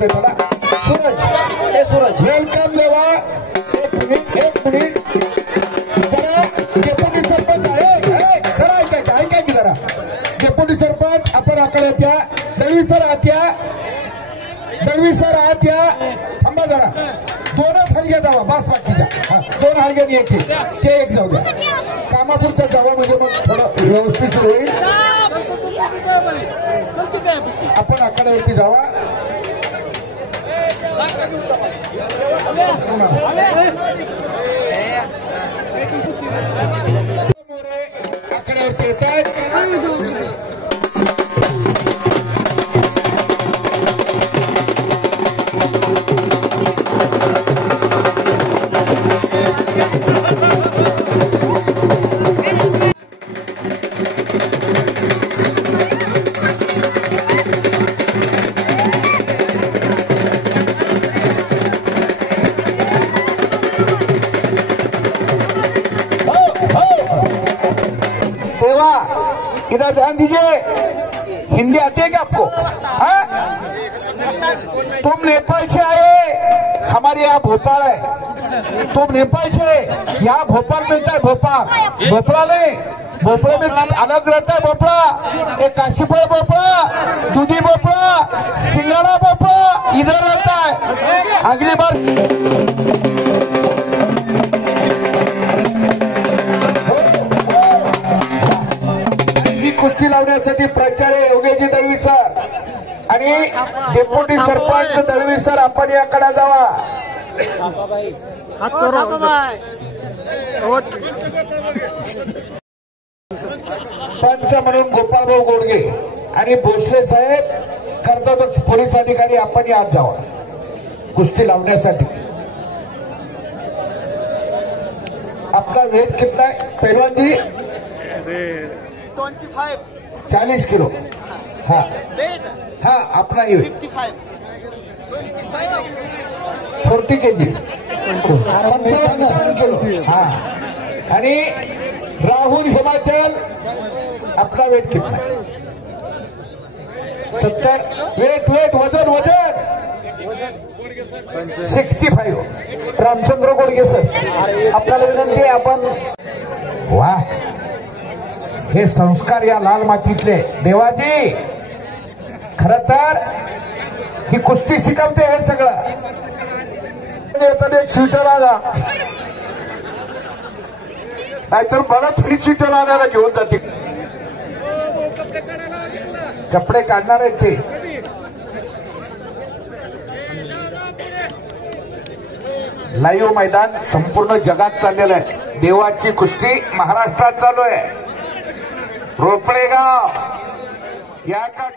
दे थोडा. सूरज, हे सूरज वेलकम देवा. एक मिनिट जरा डेप्युटी सरपंच आहे जरा ऐका की जरा. डेप्युटी सरपंच आपण आकडे त्या दळवी सर आहात या. थांबा जरा. 2 हलग्या जावा बास बाकीच्या. 2 हलग्यानी एक ते एक जाऊ द्या. कामापुरता जावा म्हणजे मग थोडं व्यवस्थित सुरू होईल. आपण आकड्यावरती जावा. आकड्यावरती येत आहेत. इधर ध्यान दीजिए. हिंदी आती है क्या आपको? हाँ? तुम नेपाल से आए. हमारे यहाँ भोपाल है. तुम नेपाल से. यहाँ भोपाल मिलता है. भोपला नहीं. भोपड़े में अलग रहता है भोपड़ा. एक काशीफल भोपड़ा, दूधी भोपड़ा, सिंगाड़ा भोपड़ा इधर रहता है. अगली बार कुस्ती लावण्यासाठी प्राचार्य योगेजी दळवी सर आणि डेप्युटी सरपंच दळवी सर आपण याकडे जावा. पंच म्हणून गोपाळभाऊ गोडगे आणि भोसले साहेब कर्तव्य पोलीस अधिकारी आपण यात जावा कुस्ती लावण्यासाठी. आपका वेट कितना है पहलवान जी? 40 किलो. हाँ हाँ अपना ये 40 kg 55 किलो. हाँ आणि राहुल हिमाचल अपना वेट कितना? 70. वेट वजन 65. रामचंद्र गोडगे सर आपल्याला विनंती आहे आपण. वाह हे संस्कार या लाल मातीतले. देवाजी खर तर ही कुस्ती शिकवते हे सगळं. एक स्वीटर आला नाहीतर मला थोडी स्वीटर आणायला घेऊन जाते. कपडे काढणार आहेत ते. लाईव्ह मैदान संपूर्ण जगात चाललेलं आहे. देवाची कुस्ती महाराष्ट्रात चालू आहे. रोपळेगाव या का